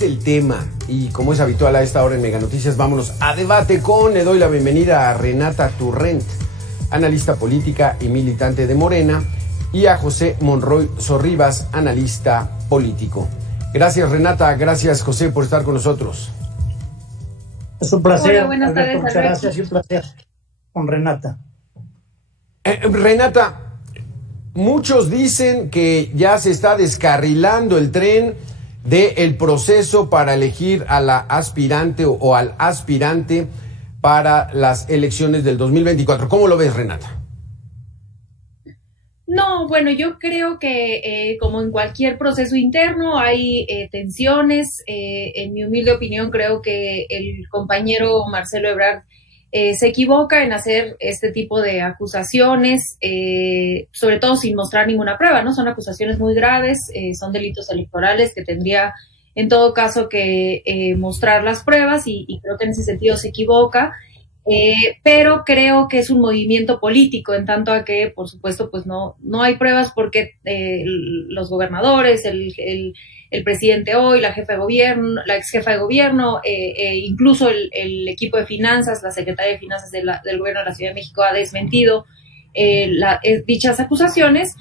El tema, y como es habitual a esta hora en Mega Noticias, vámonos a debate con, le doy la bienvenida a Renata Turrent, analista política y militante de Morena, y a José Monroy Sorribas, analista político. Gracias, Renata, gracias, José, por estar con nosotros. Es un placer. Hola, buenas tardes, muchas gracias y un placer con Renata. Renata, muchos dicen que ya se está descarrilando el tren del proceso para elegir a la aspirante o al aspirante para las elecciones del 2024. ¿Cómo lo ves, Renata? No, bueno, yo creo que como en cualquier proceso interno hay tensiones. En mi humilde opinión, creo que el compañero Marcelo Ebrard se equivoca en hacer este tipo de acusaciones, sobre todo sin mostrar ninguna prueba, ¿no? Son acusaciones muy graves, son delitos electorales que tendría en todo caso que mostrar las pruebas y creo que en ese sentido se equivoca. Pero creo que es un movimiento político, en tanto a que, por supuesto, pues no hay pruebas porque los gobernadores, el presidente hoy, la jefa de gobierno, la ex jefa de gobierno, incluso el equipo de finanzas, la secretaria de finanzas del gobierno de la Ciudad de México ha desmentido dichas acusaciones.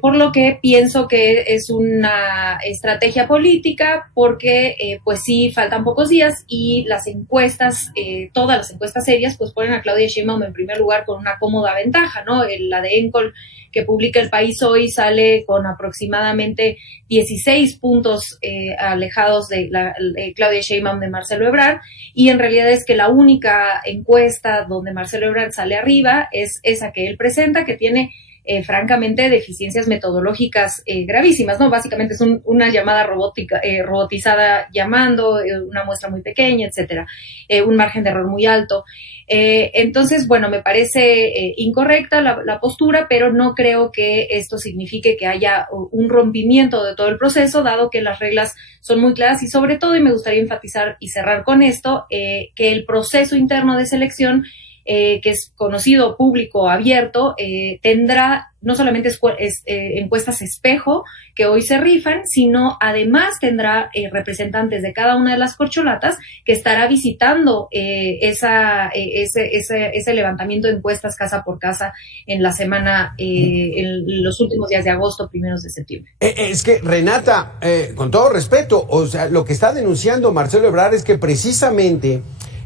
Por lo que pienso que es una estrategia política porque pues sí, faltan pocos días y las encuestas, todas las encuestas serias, pues ponen a Claudia Sheinbaum en primer lugar con una cómoda ventaja, ¿no? La de Encol que publica El País hoy sale con aproximadamente 16 puntos alejados de Claudia Sheinbaum de Marcelo Ebrard, y en realidad es que la única encuesta donde Marcelo Ebrard sale arriba es esa que él presenta, que tiene francamente deficiencias metodológicas gravísimas, ¿no? Básicamente es una llamada robotizada llamando, una muestra muy pequeña, etcétera, un margen de error muy alto. Entonces, bueno, me parece incorrecta la postura, pero no creo que esto signifique que haya un rompimiento de todo el proceso, dado que las reglas son muy claras y sobre todo, y me gustaría enfatizar y cerrar con esto, que el proceso interno de selección que es conocido, público, abierto, tendrá no solamente encuestas espejo que hoy se rifan, sino además tendrá representantes de cada una de las corcholatas que estará visitando ese levantamiento de encuestas casa por casa en la semana, en los últimos días de agosto, primeros de septiembre. Es que, Renata, con todo respeto, o sea, lo que está denunciando Marcelo Ebrard es que precisamente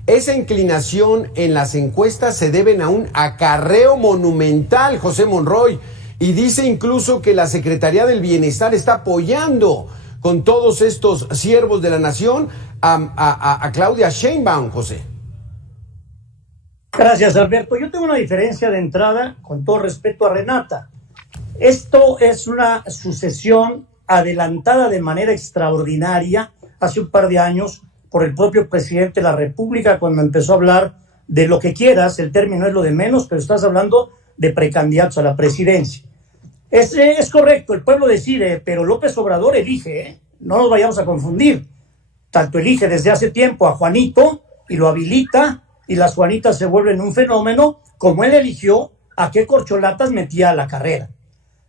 esa inclinación en las encuestas se deben a un acarreo monumental, José Monroy, y dice incluso que la Secretaría del Bienestar está apoyando con todos estos siervos de la nación a Claudia Sheinbaum, José. Gracias, Alberto. Yo tengo una diferencia de entrada, con todo respeto a Renata. Esto es una sucesión adelantada de manera extraordinaria hace un par de años por el propio presidente de la República, cuando empezó a hablar de lo que quieras, el término es lo de menos, pero estás hablando de precandidatos a la presidencia. Es correcto, el pueblo decide, pero López Obrador elige, no nos vayamos a confundir. Tanto elige desde hace tiempo a Juanito y lo habilita, y las Juanitas se vuelven un fenómeno, como él eligió a qué corcholatas metía a la carrera.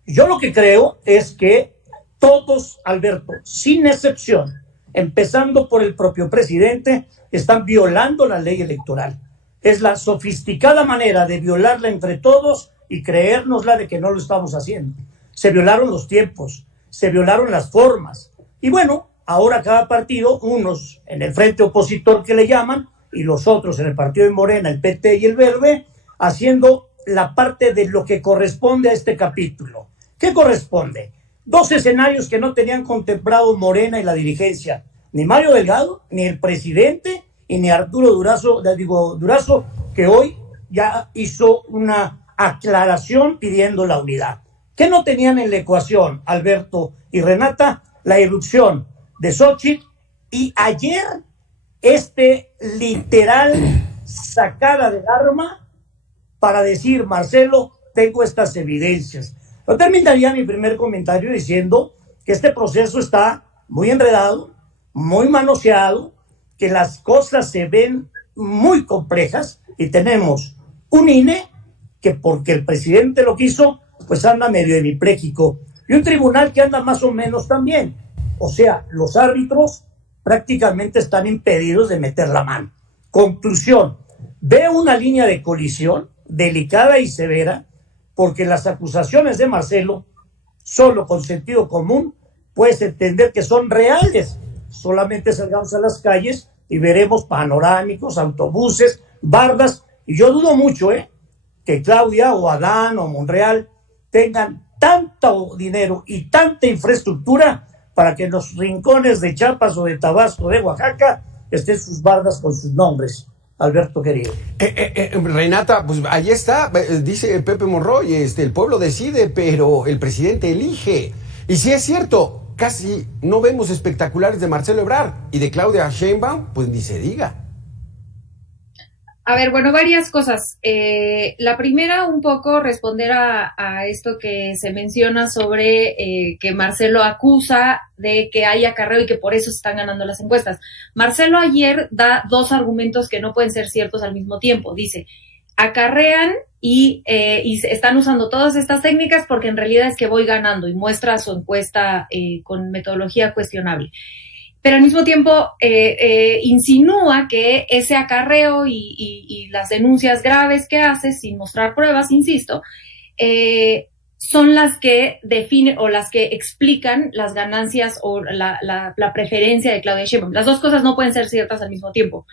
Yo lo que creo es que todos, Alberto, sin excepción, empezando por el propio presidente, están violando la ley electoral. Es la sofisticada manera de violarla entre todos y creérnosla de que no lo estamos haciendo. Se violaron los tiempos, se violaron las formas. Y bueno, ahora cada partido, unos en el frente opositor que le llaman, y los otros en el partido de Morena, el PT y el Verde, haciendo la parte de lo que corresponde a este capítulo. ¿Qué corresponde? Dos escenarios que no tenían contemplado Morena y la dirigencia, ni Mario Delgado, ni el presidente, y ni Arturo Durazo, que hoy ya hizo una aclaración pidiendo la unidad. ¿Qué no tenían en la ecuación, Alberto y Renata? La irrupción de Xóchitl y ayer literal sacada del arma para decir, Marcelo, tengo estas evidencias. Yo terminaría mi primer comentario diciendo que este proceso está muy enredado, muy manoseado, que las cosas se ven muy complejas y tenemos un INE que porque el presidente lo quiso, pues anda medio hemipléjico y un tribunal que anda más o menos también. O sea, los árbitros prácticamente están impedidos de meter la mano. Conclusión, veo una línea de colisión delicada y severa, porque las acusaciones de Marcelo, solo con sentido común, puedes entender que son reales. Solamente salgamos a las calles y veremos panorámicos, autobuses, bardas, y yo dudo mucho que Claudia o Adán o Monreal tengan tanto dinero y tanta infraestructura para que en los rincones de Chiapas o de Tabasco, de Oaxaca, estén sus bardas con sus nombres. Alberto querido. Renata, pues ahí está, dice Pepe Monroy, el pueblo decide, pero el presidente elige. Y si es cierto, casi no vemos espectaculares de Marcelo Ebrard, y de Claudia Sheinbaum, pues ni se diga. A ver, bueno, varias cosas. La primera, un poco responder a esto que se menciona sobre que Marcelo acusa de que hay acarreo y que por eso se están ganando las encuestas. Marcelo ayer da dos argumentos que no pueden ser ciertos al mismo tiempo. Dice, acarrean y están usando todas estas técnicas porque en realidad es que voy ganando, y muestra su encuesta con metodología cuestionable. Pero al mismo tiempo insinúa que ese acarreo y las denuncias graves que hace, sin mostrar pruebas, insisto, son las que definen o las que explican las ganancias o la preferencia de Claudia Sheinbaum. Las dos cosas no pueden ser ciertas al mismo tiempo.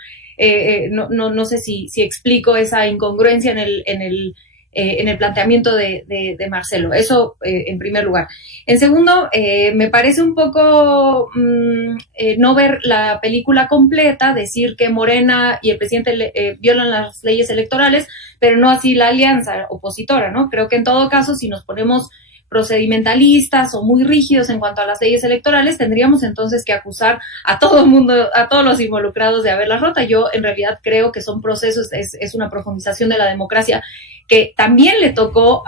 No sé si explico esa incongruencia en el planteamiento de Marcelo. Eso en primer lugar. En segundo, me parece un poco no ver la película completa, decir que Morena y el presidente violan las leyes electorales, pero no así la alianza opositora, ¿no? Creo que en todo caso, si nos ponemos procedimentalistas o muy rígidos en cuanto a las leyes electorales, tendríamos entonces que acusar a todo el mundo, a todos los involucrados de haberlas rota. Yo en realidad creo que son procesos, es una profundización de la democracia que también le tocó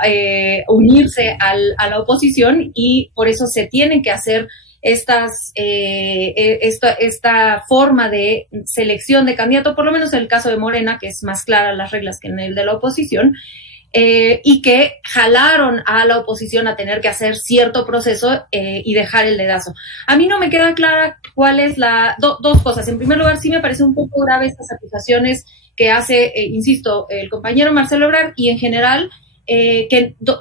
unirse a la oposición, y por eso se tienen que hacer esta forma de selección de candidato, por lo menos en el caso de Morena, que es más clara las reglas que en el de la oposición, y que jalaron a la oposición a tener que hacer cierto proceso y dejar el dedazo. A mí no me queda clara cuál es dos cosas. En primer lugar, sí me parece un poco grave estas acusaciones que hace, insisto, el compañero Marcelo Ebrard, y en general,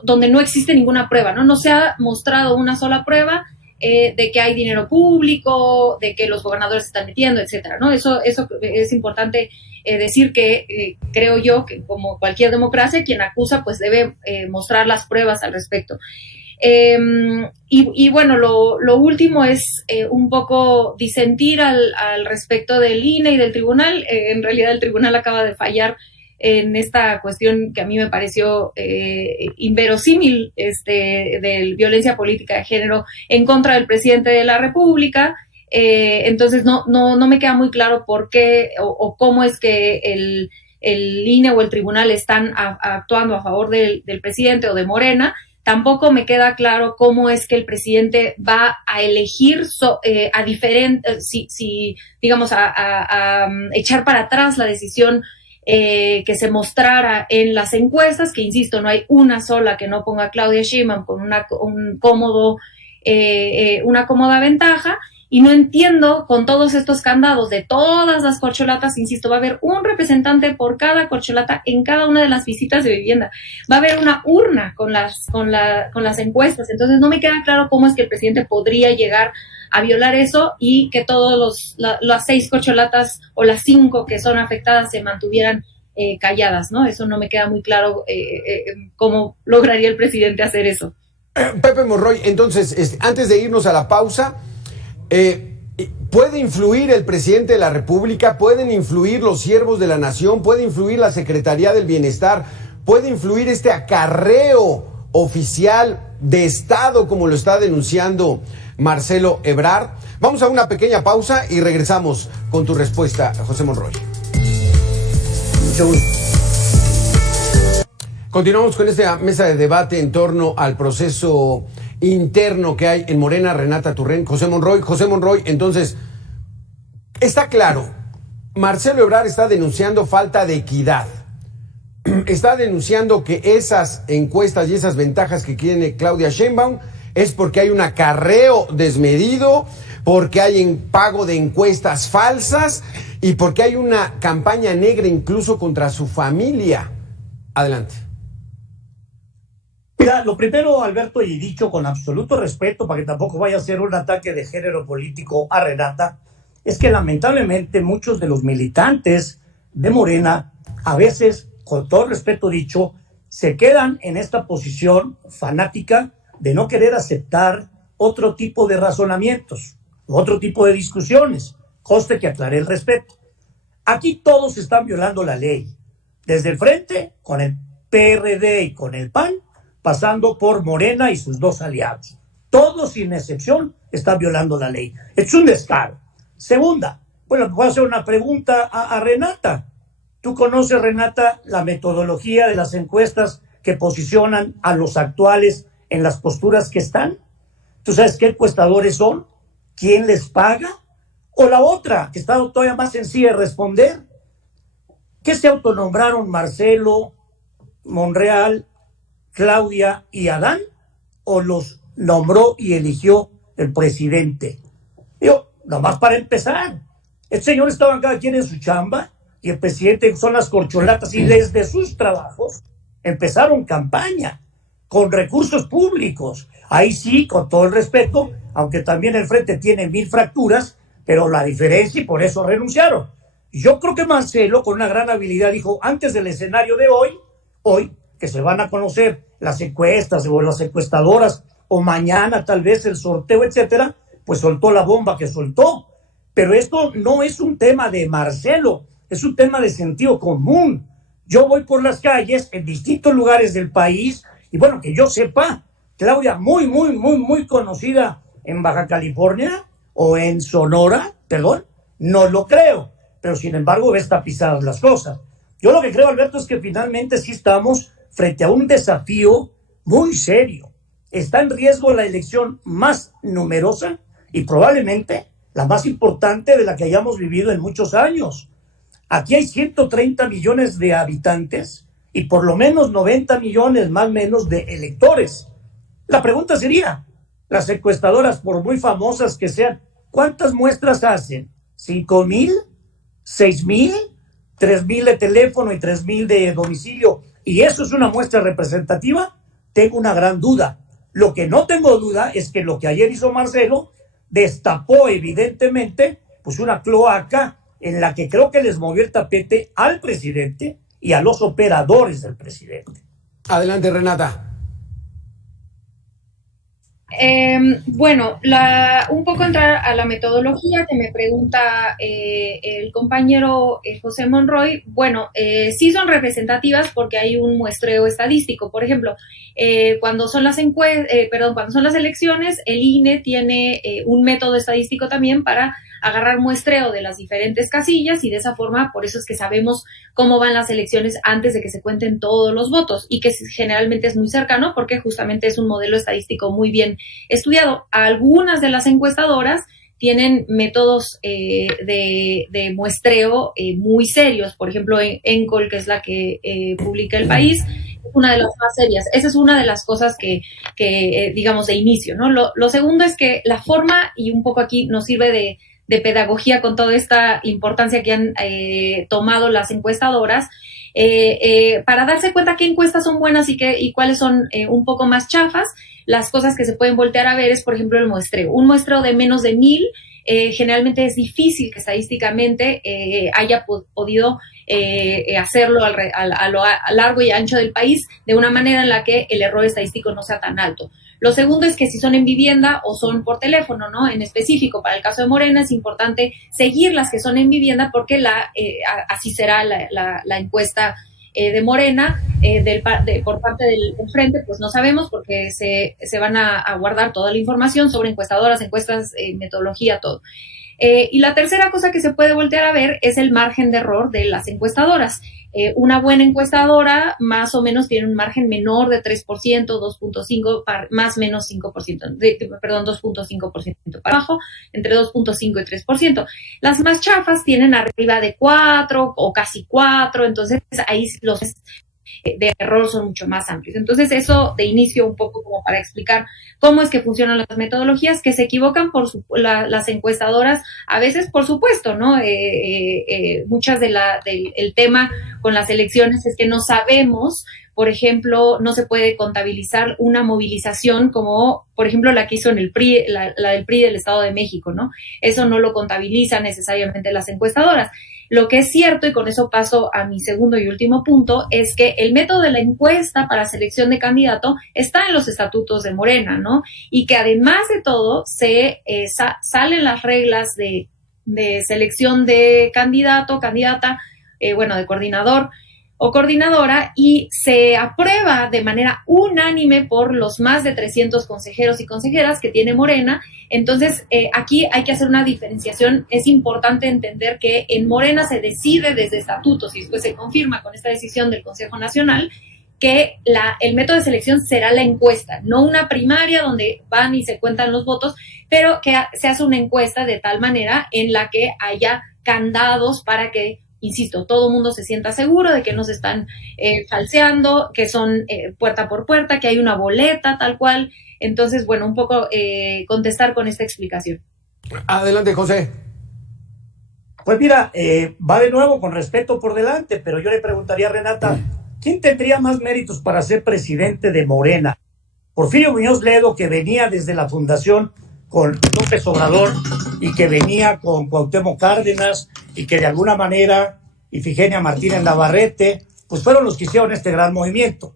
donde no existe ninguna prueba, ¿no? No se ha mostrado una sola prueba de que hay dinero público, de que los gobernadores se están metiendo, etcétera, ¿no? Eso es importante decir que creo yo que, como cualquier democracia, quien acusa pues debe mostrar las pruebas al respecto. Y bueno, lo último es un poco disentir al respecto del INE y del tribunal. En realidad el tribunal acaba de fallar en esta cuestión que a mí me pareció inverosímil, de violencia política de género en contra del presidente de la República. Entonces no me queda muy claro por qué o cómo es que el INE o el tribunal están actuando a favor del presidente o de Morena. Tampoco me queda claro cómo es que el presidente va a elegir a echar para atrás la decisión que se mostrara en las encuestas, que insisto, no hay una sola que no ponga a Claudia Sheinbaum con una cómoda ventaja. Y no entiendo, con todos estos candados de todas las corcholatas, insisto, va a haber un representante por cada corcholata en cada una de las visitas de vivienda. Va a haber una urna con las encuestas. Entonces no me queda claro cómo es que el presidente podría llegar a violar eso y que todas las 6 corcholatas o las 5 que son afectadas se mantuvieran calladas, ¿no? Eso no me queda muy claro cómo lograría el presidente hacer eso. Pepe Monroy, entonces, antes de irnos a la pausa, ¿puede influir el presidente de la República? ¿Pueden influir los siervos de la nación? ¿Puede influir la Secretaría del Bienestar? ¿Puede influir este acarreo oficial de Estado como lo está denunciando Marcelo Ebrard? Vamos a una pequeña pausa y regresamos con tu respuesta, José Monroy. Continuamos con esta mesa de debate en torno al proceso interno que hay en Morena. Renata Turren, José Monroy, entonces, está claro, Marcelo Ebrard está denunciando falta de equidad, está denunciando que esas encuestas y esas ventajas que tiene Claudia Sheinbaum es porque hay un acarreo desmedido, porque hay pago de encuestas falsas y porque hay una campaña negra incluso contra su familia. Adelante. Mira, lo primero, Alberto, y dicho con absoluto respeto, para que tampoco vaya a ser un ataque de género político a Renata, es que lamentablemente muchos de los militantes de Morena, a veces, con todo respeto dicho, se quedan en esta posición fanática de no querer aceptar otro tipo de razonamientos, otro tipo de discusiones. Conste que aclaré el respeto. Aquí todos están violando la ley, desde el frente, con el PRD y con el PAN, pasando por Morena y sus dos aliados. Todos, sin excepción, están violando la ley. Es un descaro. Segunda, bueno, voy a hacer una pregunta a Renata. ¿Tú conoces, Renata, la metodología de las encuestas que posicionan a los actuales en las posturas que están? ¿Tú sabes qué encuestadores son? ¿Quién les paga? O la otra, que está todavía más sencilla de responder. ¿Qué se autonombraron Marcelo, Monreal, Claudia y Adán? ¿O los nombró y eligió el presidente? Digo, nomás para empezar. Estos señores estaban cada quien en su chamba y el presidente son las corcholatas y desde sus trabajos empezaron campaña con recursos públicos. Ahí sí, con todo el respeto, aunque también el frente tiene 1000 fracturas, pero la diferencia y por eso renunciaron. Yo creo que Marcelo, con una gran habilidad, dijo, antes del escenario de hoy, que se van a conocer las encuestas o las encuestadoras, o mañana tal vez el sorteo, etcétera, pues soltó la bomba que soltó. Pero esto no es un tema de Marcelo, es un tema de sentido común. Yo voy por las calles en distintos lugares del país, y bueno, que yo sepa, Claudia, muy conocida en Baja California o en Sonora, perdón, no lo creo, pero sin embargo ves tapizadas las cosas. Yo lo que creo, Alberto, es que finalmente sí estamos frente a un desafío muy serio. Está en riesgo la elección más numerosa y probablemente la más importante de la que hayamos vivido en muchos años. Aquí hay 130 millones de habitantes y por lo menos 90 millones más o menos de electores. La pregunta sería, las encuestadoras, por muy famosas que sean, ¿cuántas muestras hacen? ¿5,000? ¿6,000? ¿3,000 de teléfono y 3,000 de domicilio? ¿Y eso es una muestra representativa? Tengo una gran duda. Lo que no tengo duda es que lo que ayer hizo Marcelo destapó evidentemente pues una cloaca en la que creo que les movió el tapete al presidente y a los operadores del presidente. Adelante, Renata. Bueno, un poco entrar a la metodología que me pregunta el compañero José Monroy. Bueno, sí son representativas porque hay un muestreo estadístico. Por ejemplo, cuando son las cuando son las elecciones, el INE tiene un método estadístico también para agarrar muestreo de las diferentes casillas y de esa forma, por eso es que sabemos cómo van las elecciones antes de que se cuenten todos los votos y que generalmente es muy cercano porque justamente es un modelo estadístico muy bien estudiado. Algunas de las encuestadoras tienen métodos de muestreo muy serios. Por ejemplo, Encol, que es la que publica El País, una de las más serias. Esa es una de las cosas que digamos, de inicio, ¿no? Lo segundo es que la forma, y un poco aquí nos sirve de pedagogía con toda esta importancia que han tomado las encuestadoras, para darse cuenta qué encuestas son buenas y cuáles son un poco más chafas. Las cosas que se pueden voltear a ver es, por ejemplo, el muestreo. Un muestreo de menos de 1,000, generalmente es difícil que estadísticamente haya podido hacerlo a lo largo y ancho del país de una manera en la que el error estadístico no sea tan alto. Lo segundo es que si son en vivienda o son por teléfono, ¿no? En específico, para el caso de Morena, es importante seguir las que son en vivienda porque así será la encuesta de Morena. Por parte del frente, pues no sabemos porque se van a guardar toda la información sobre encuestadoras, encuestas, metodología, todo. Y la tercera cosa que se puede voltear a ver es el margen de error de las encuestadoras. Una buena encuestadora más o menos tiene un margen menor de 3%, 2.5%, más o menos 5%, 2.5% para abajo, entre 2.5 y 3%. Las más chafas tienen arriba de 4 o casi 4, entonces ahí de error son mucho más amplios. Entonces, eso de inicio un poco como para explicar cómo es que funcionan las metodologías, que se equivocan las encuestadoras, a veces, por supuesto, ¿no? Muchas del tema con las elecciones es que no sabemos. Por ejemplo, no se puede contabilizar una movilización como, por ejemplo, la que hizo en el PRI, la del PRI del Estado de México, ¿no? Eso no lo contabilizan necesariamente las encuestadoras. Lo que es cierto, y con eso paso a mi segundo y último punto, es que el método de la encuesta para selección de candidato está en los estatutos de Morena, ¿no? Y que además de todo, salen las reglas de selección de candidato, candidata, de coordinador o coordinadora, y se aprueba de manera unánime por los más de 300 consejeros y consejeras que tiene Morena. Entonces, aquí hay que hacer una diferenciación. Es importante entender que en Morena se decide desde estatutos y después se confirma con esta decisión del Consejo Nacional que el método de selección será la encuesta, no una primaria donde van y se cuentan los votos, pero que se hace una encuesta de tal manera en la que haya candados para que, insisto, todo el mundo se sienta seguro de que no se están falseando, que son puerta por puerta, que hay una boleta tal cual. Entonces, bueno, un poco contestar con esta explicación. Adelante, José. Pues mira, va de nuevo con respeto por delante, pero yo le preguntaría a Renata, ¿quién tendría más méritos para ser presidente de Morena? Porfirio Muñoz Ledo, que venía desde la fundación con López Obrador y que venía con Cuauhtémoc Cárdenas y que de alguna manera Ifigenia Martínez Navarrete, pues fueron los que hicieron este gran movimiento.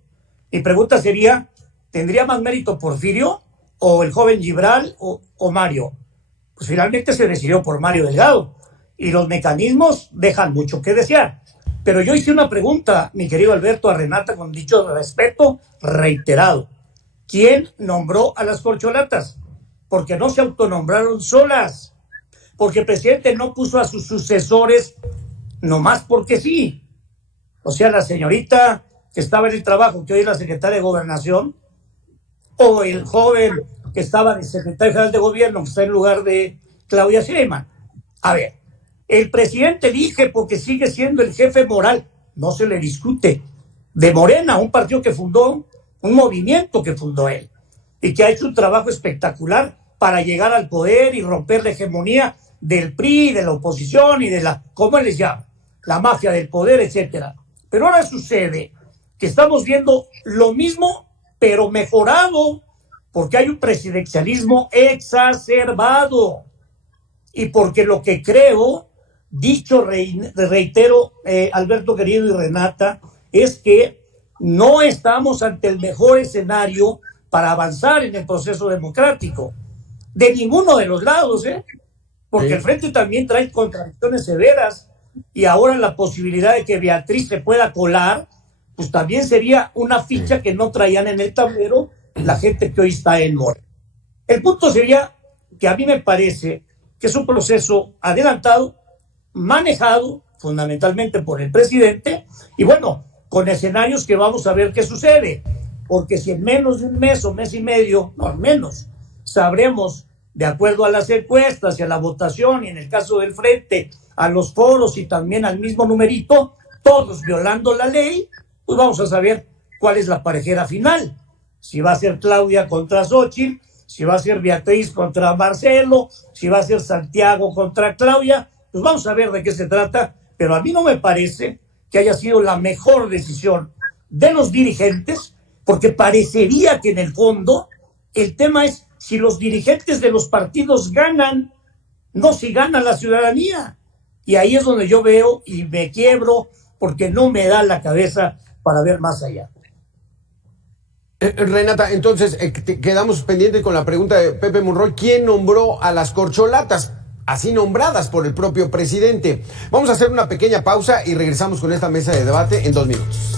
Mi pregunta sería, ¿tendría más mérito Porfirio o el joven Gibral o Mario? Pues finalmente se decidió por Mario Delgado y los mecanismos dejan mucho que desear. Pero yo hice una pregunta, mi querido Alberto, a Renata con dicho respeto reiterado. ¿Quién nombró a las corcholatas? Porque no se autonombraron solas, porque el presidente no puso a sus sucesores nomás porque sí. O sea, la señorita que estaba en el trabajo, que hoy es la secretaria de Gobernación, o el joven que estaba de secretario general de gobierno, que está en lugar de Claudia Sheinbaum. A ver, el presidente elige porque sigue siendo el jefe moral, no se le discute, de Morena, un partido que fundó, un movimiento que fundó él, y que ha hecho un trabajo espectacular para llegar al poder y romper la hegemonía del PRI, de la oposición y de la, ¿cómo les llama? La mafia del poder, etcétera. Pero ahora sucede que estamos viendo lo mismo, pero mejorado, porque hay un presidencialismo exacerbado. Y porque lo que creo, reitero, Alberto querido y Renata, es que no estamos ante el mejor escenario para avanzar en el proceso democrático. De ninguno de los lados, porque el Frente también trae contradicciones severas y ahora la posibilidad de que Beatriz se pueda colar, pues también sería una ficha que no traían en el tablero la gente que hoy está en Morena. El punto sería que a mí me parece que es un proceso adelantado, manejado fundamentalmente por el presidente y bueno, con escenarios que vamos a ver qué sucede, porque si en menos de un mes o mes y medio, no al menos, sabremos, de acuerdo a las encuestas y a la votación, y en el caso del Frente, a los foros y también al mismo numerito, todos violando la ley, pues vamos a saber cuál es la parejera final. Si va a ser Claudia contra Xóchitl, si va a ser Beatriz contra Marcelo, si va a ser Santiago contra Claudia, pues vamos a ver de qué se trata, pero a mí no me parece que haya sido la mejor decisión de los dirigentes, porque parecería que en el fondo el tema es si los dirigentes de los partidos ganan, no si gana la ciudadanía. Y ahí es donde yo veo y me quiebro porque no me da la cabeza para ver más allá. Renata, entonces quedamos pendientes con la pregunta de Pepe Monroy. ¿Quién nombró a las corcholatas? Así nombradas por el propio presidente. Vamos a hacer una pequeña pausa y regresamos con esta mesa de debate en 2 minutos.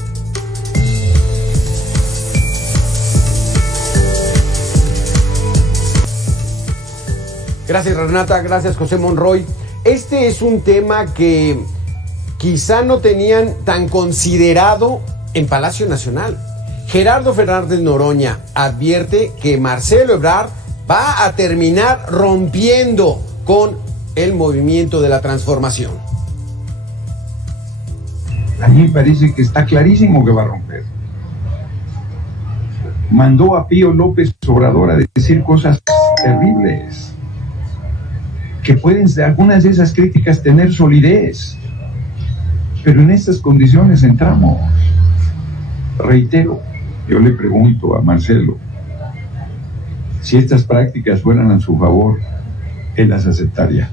Gracias, Renata. Gracias, José Monroy. Este es un tema que quizá no tenían tan considerado en Palacio Nacional. Gerardo Fernández Noroña advierte que Marcelo Ebrard va a terminar rompiendo con el movimiento de la transformación. A mí me parece que está clarísimo que va a romper. Mandó a Pío López Obrador a decir cosas terribles, que pueden algunas de esas críticas tener solidez, pero en estas condiciones entramos. Reitero, yo le pregunto a Marcelo, si estas prácticas fueran a su favor, él las aceptaría.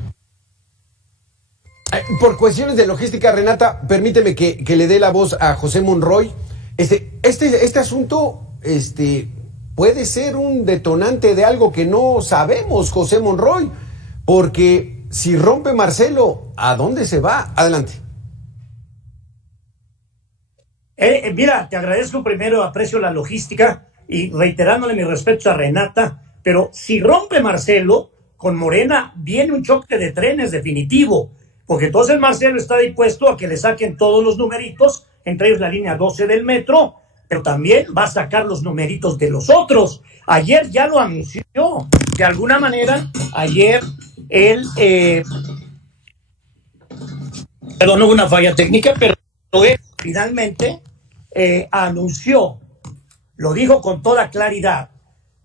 Por cuestiones de logística, Renata, permíteme que le dé la voz a José Monroy. Este asunto puede ser un detonante de algo que no sabemos, José Monroy, porque si rompe Marcelo, ¿a dónde se va? Adelante. Mira, te agradezco primero, aprecio la logística y reiterándole mi respeto a Renata, pero si rompe Marcelo, con Morena viene un choque de trenes definitivo, porque entonces Marcelo está dispuesto a que le saquen todos los numeritos, entre ellos la línea 12 del metro, pero también va a sacar los numeritos de los otros. Ayer ya lo anunció, de alguna manera, ayer él, perdón, hubo una falla técnica, pero él finalmente anunció, lo dijo con toda claridad,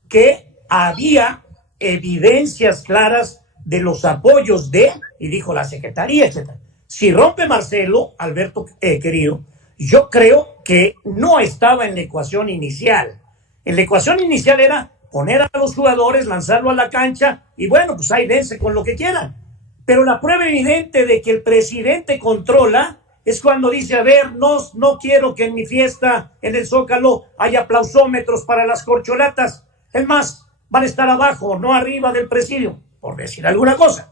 que había evidencias claras de los apoyos de, y dijo la Secretaría, etc. Si rompe Marcelo, Alberto querido, yo creo que no estaba en la ecuación inicial. En la ecuación inicial era poner a los jugadores, lanzarlo a la cancha y bueno, pues ahí dense con lo que quieran. Pero la prueba evidente de que el presidente controla es cuando dice, a ver, no quiero que en mi fiesta en el Zócalo haya aplausómetros para las corcholatas. Es más, van a estar abajo, no arriba del presidio, por decir alguna cosa.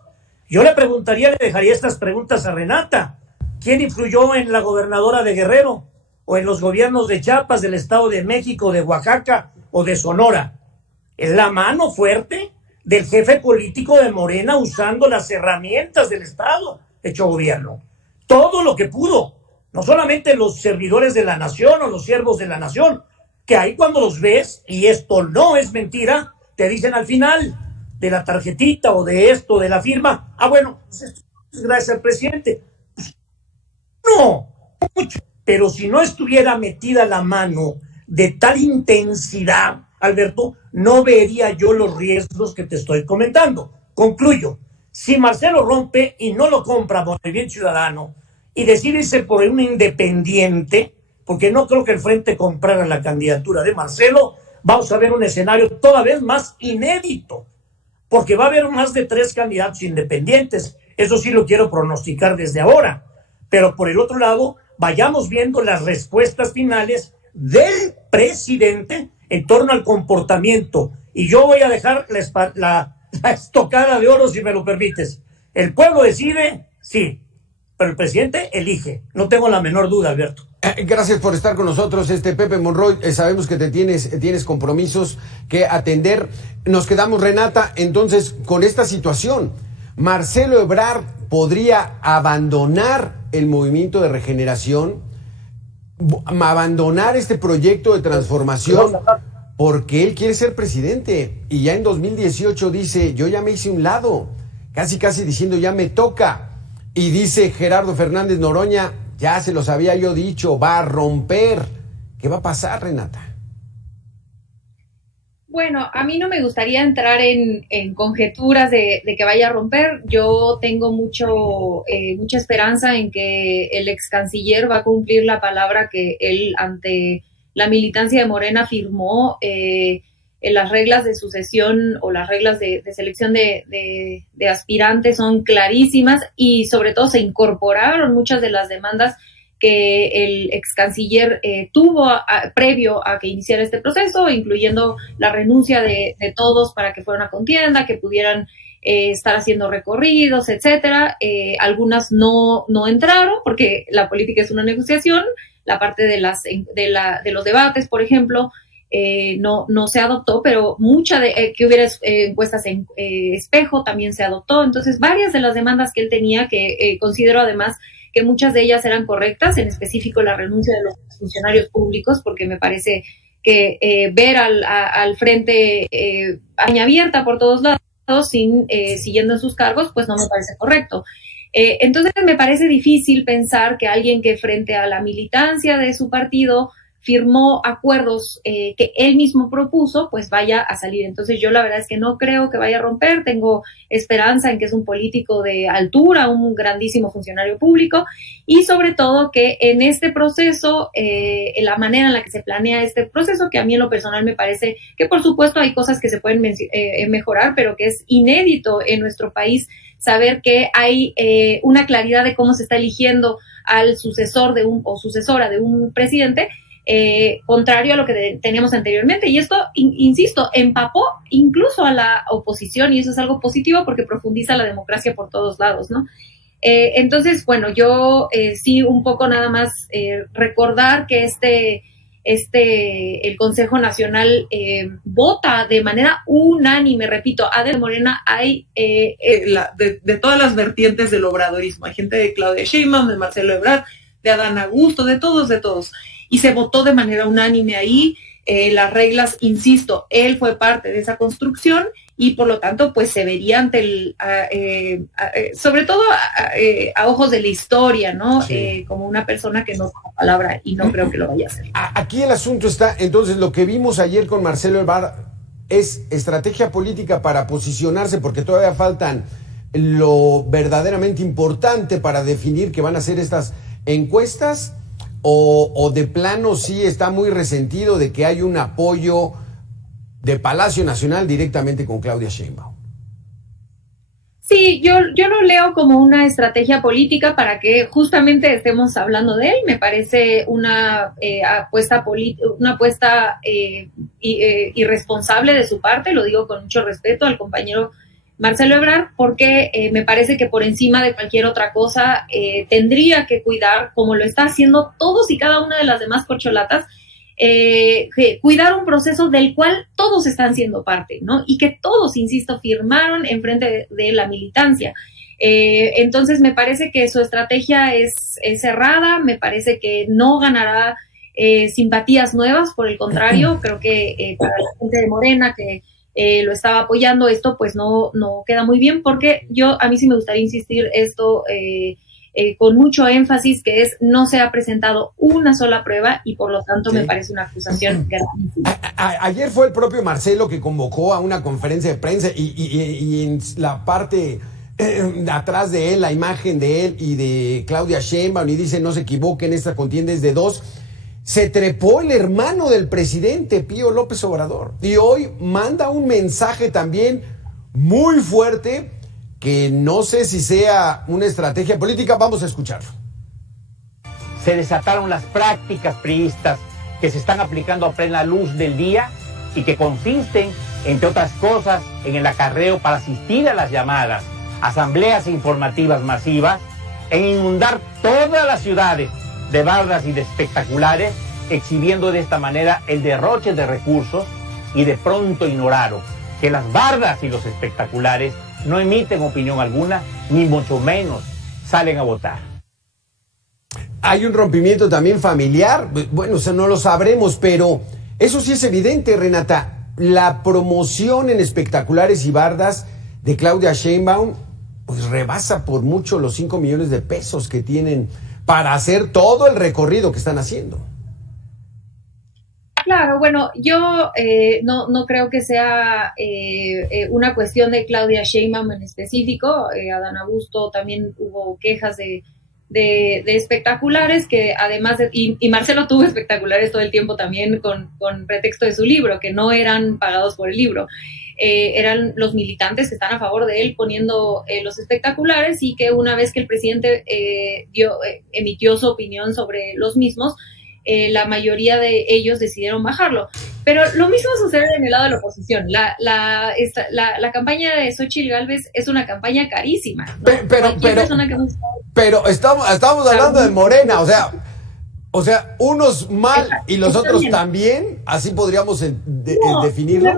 Yo le preguntaría, le dejaría estas preguntas a Renata. ¿Quién influyó en la gobernadora de Guerrero? ¿O en los gobiernos de Chiapas, del Estado de México, de Oaxaca o de Sonora? ¿Es la mano fuerte del jefe político de Morena usando las herramientas del Estado hecho gobierno? Todo lo que pudo. No solamente los servidores de la nación o los siervos de la nación, que ahí cuando los ves, y esto no es mentira, te dicen al final de la tarjetita o de esto, de la firma, bueno, pues esto es gracias al presidente. No, mucho. Pero si no estuviera metida la mano de tal intensidad, Alberto, no vería yo los riesgos que te estoy comentando. Concluyo. Si Marcelo rompe y no lo compra Movimiento Ciudadano y decide irse por un independiente, porque no creo que el Frente comprara la candidatura de Marcelo, vamos a ver un escenario todavía más inédito, porque va a haber más de 3 candidatos independientes. Eso sí lo quiero pronosticar desde ahora. Pero por el otro lado, vayamos viendo las respuestas finales del presidente en torno al comportamiento. Y yo voy a dejar la estocada de oro, si me lo permites. El pueblo decide, sí, pero el presidente elige. No tengo la menor duda, Alberto. Gracias por estar con nosotros, Pepe Monroy. Sabemos que tienes compromisos que atender. Nos quedamos, Renata, entonces, con esta situación. Marcelo Ebrard podría abandonar el Movimiento de Regeneración, abandonar este proyecto de transformación, porque él quiere ser presidente. Y ya en 2018 dice, yo ya me hice un lado, casi diciendo, ya me toca. Y dice Gerardo Fernández Noroña, ya se los había yo dicho, va a romper. ¿Qué va a pasar, Renata? Bueno, a mí no me gustaría entrar en conjeturas de que vaya a romper. Yo tengo mucha esperanza en que el ex canciller va a cumplir la palabra que él ante la militancia de Morena firmó. En las reglas de sucesión o las reglas de selección de aspirantes son clarísimas y sobre todo se incorporaron muchas de las demandas que el ex canciller tuvo previo a que iniciara este proceso, incluyendo la renuncia de todos para que fuera una contienda, que pudieran estar haciendo recorridos, etcétera. Algunas no entraron porque la política es una negociación. La parte de los debates, por ejemplo, no se adoptó, pero mucha que hubiera encuestas en espejo también se adoptó. Entonces, varias de las demandas que él tenía, que considero además que muchas de ellas eran correctas, en específico la renuncia de los funcionarios públicos, porque me parece que ver al frente paña abierta por todos lados, siguiendo en sus cargos, pues no me parece correcto. Entonces me parece difícil pensar que alguien que frente a la militancia de su partido firmó acuerdos que él mismo propuso, pues vaya a salir. Entonces yo la verdad es que no creo que vaya a romper, tengo esperanza en que es un político de altura, un grandísimo funcionario público, y sobre todo que en este proceso, la manera en la que se planea este proceso, que a mí en lo personal me parece que por supuesto hay cosas que se pueden mejorar, pero que es inédito en nuestro país saber que hay una claridad de cómo se está eligiendo al sucesor de o sucesora de un presidente, contrario a lo que teníamos anteriormente. Y esto, insisto, empapó incluso a la oposición, y eso es algo positivo porque profundiza la democracia por todos lados, ¿no? Entonces, bueno, yo sí un poco nada más recordar que el Consejo Nacional vota de manera unánime, repito, de Morena hay de todas las vertientes del obradorismo, hay gente de Claudia Sheinbaum, de Marcelo Ebrard, de Adán Augusto, de todos, y se votó de manera unánime ahí. Las reglas, insisto, él fue parte de esa construcción y por lo tanto pues se vería ante sobre todo a ojos de la historia, ¿no? Sí. Como una persona que no da palabra y no creo que lo vaya a hacer. Aquí el asunto está, entonces lo que vimos ayer con Marcelo Ebrard es estrategia política para posicionarse, porque todavía faltan lo verdaderamente importante para definir qué van a ser estas encuestas, o de plano sí está muy resentido de que hay un apoyo de Palacio Nacional directamente con Claudia Sheinbaum. Sí, yo lo leo como una estrategia política para que justamente estemos hablando de él. Me parece una apuesta irresponsable de su parte, lo digo con mucho respeto al compañero Marcelo Ebrard, porque me parece que por encima de cualquier otra cosa tendría que cuidar, como lo está haciendo todos y cada una de las demás corcholatas, cuidar un proceso del cual todos están siendo parte, ¿no? Y que todos, insisto, firmaron en frente de la militancia. Entonces me parece que su estrategia es cerrada, me parece que no ganará simpatías nuevas, por el contrario, creo que para la gente de Morena que lo estaba apoyando, esto pues no queda muy bien, porque a mí sí me gustaría insistir esto con mucho énfasis, que es no se ha presentado una sola prueba y por lo tanto me parece una acusación gravísima. Ayer fue el propio Marcelo que convocó a una conferencia de prensa y en la parte atrás de él, la imagen de él y de Claudia Sheinbaum, y dice no se equivoquen, esta contienda es de dos. Se trepó el hermano del presidente, Pío López Obrador, y hoy manda un mensaje también muy fuerte que no sé si sea una estrategia política. Vamos a escucharlo. Se desataron las prácticas priistas que se están aplicando a plena luz del día y que consisten, entre otras cosas, en el acarreo para asistir a las llamadas asambleas informativas masivas, en inundar todas las ciudades de bardas y de espectaculares, exhibiendo de esta manera el derroche de recursos, y de pronto ignoraron que las bardas y los espectaculares no emiten opinión alguna, ni mucho menos salen a votar. Hay un rompimiento también familiar, bueno, o sea, no lo sabremos, pero eso sí es evidente, Renata. La promoción en espectaculares y bardas de Claudia Sheinbaum pues rebasa por mucho los 5 millones de pesos que tienen para hacer todo el recorrido que están haciendo. Claro, bueno, yo no creo que sea una cuestión de Claudia Sheinbaum en específico. Adán Augusto también hubo quejas de espectaculares, que además y Marcelo tuvo espectaculares todo el tiempo también con pretexto de su libro, que no eran pagados por el libro. Eran los militantes que están a favor de él poniendo los espectaculares, y que una vez que el presidente emitió su opinión sobre los mismos, la mayoría de ellos decidieron bajarlo. Pero lo mismo sucede en el lado de la oposición. La campaña de Xóchitl Gálvez es una campaña carísima, ¿no? Pero estamos hablando de Morena, o sea, unos mal y los otros también, así podríamos definirlo.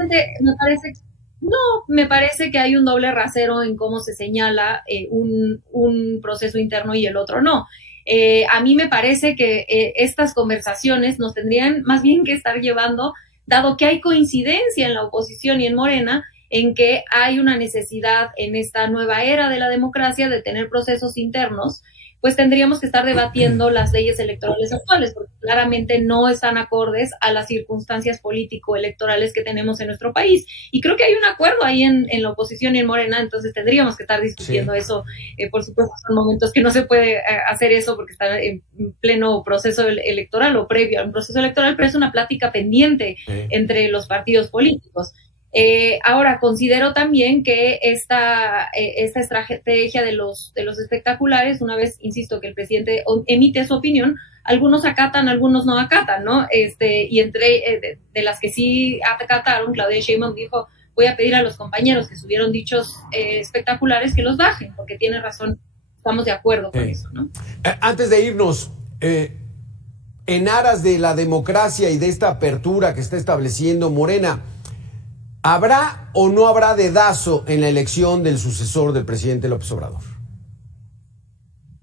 Me parece que hay un doble rasero en cómo se señala un proceso interno y el otro no. A mí me parece que estas conversaciones nos tendrían más bien que estar llevando, dado que hay coincidencia en la oposición y en Morena, en que hay una necesidad en esta nueva era de la democracia de tener procesos internos, pues tendríamos que estar debatiendo las leyes electorales actuales, porque claramente no están acordes a las circunstancias político-electorales que tenemos en nuestro país. Y creo que hay un acuerdo ahí en la oposición y en Morena, entonces tendríamos que estar discutiendo eso. Por supuesto, son momentos que no se puede hacer eso porque está en pleno proceso electoral o previo a un proceso electoral, pero es una plática pendiente entre los partidos políticos. Ahora, considero también que esta estrategia de los espectaculares, una vez, insisto, que el presidente emite su opinión, algunos acatan, algunos no acatan, ¿no? Y entre de las que sí acataron, Claudia Sheinbaum dijo, voy a pedir a los compañeros que subieron dichos espectaculares que los bajen, porque tiene razón, estamos de acuerdo con eso, ¿no? Antes de irnos, en aras de la democracia y de esta apertura que está estableciendo Morena, ¿habrá o no habrá dedazo en la elección del sucesor del presidente López Obrador?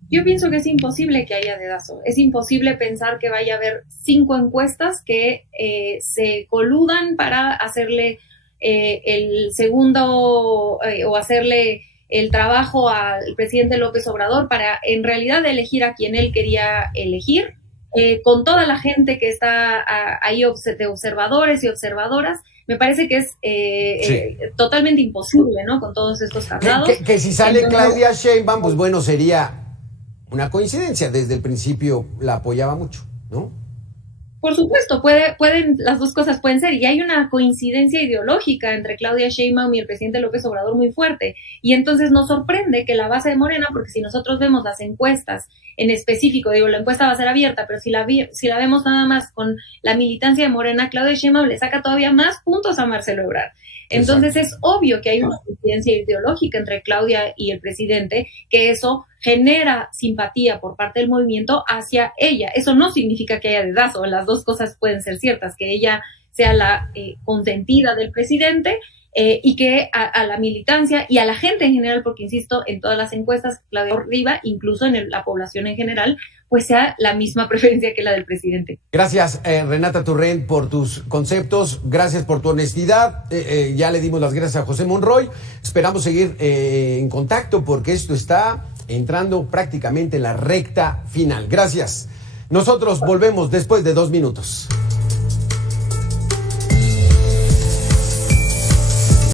Yo pienso que es imposible que haya dedazo. Es imposible pensar que vaya a haber 5 encuestas que se coludan para hacerle el segundo o hacerle el trabajo al presidente López Obrador para en realidad elegir a quien él quería elegir, con toda la gente que está ahí de observadores y observadoras. Me parece que es totalmente imposible, ¿no? Con todos estos candados. Que si sale Claudia Sheinbaum, pues bueno, sería una coincidencia. Desde el principio la apoyaba mucho, ¿no? Por supuesto, pueden, las dos cosas pueden ser. Y hay una coincidencia ideológica entre Claudia Sheinbaum y el presidente López Obrador muy fuerte. Y entonces nos sorprende que la base de Morena, porque si nosotros vemos las encuestas en específico, digo, la encuesta va a ser abierta, pero si la vemos nada más con la militancia de Morena, Claudia Sheinbaum le saca todavía más puntos a Marcelo Ebrard. Entonces es obvio que hay una coincidencia ideológica entre Claudia y el presidente, que eso genera simpatía por parte del movimiento hacia ella. Eso no significa que haya dedazo, las dos cosas pueden ser ciertas, que ella sea la consentida del presidente y que a la militancia y a la gente en general, porque insisto, en todas las encuestas, Claudia arriba, incluso en la población en general, pues sea la misma preferencia que la del presidente. Gracias, Renata Turrent, por tus conceptos, gracias por tu honestidad, ya le dimos las gracias a José Monroy, esperamos seguir en contacto porque esto está entrando prácticamente en la recta final. Gracias. Nosotros volvemos después de 2 minutos.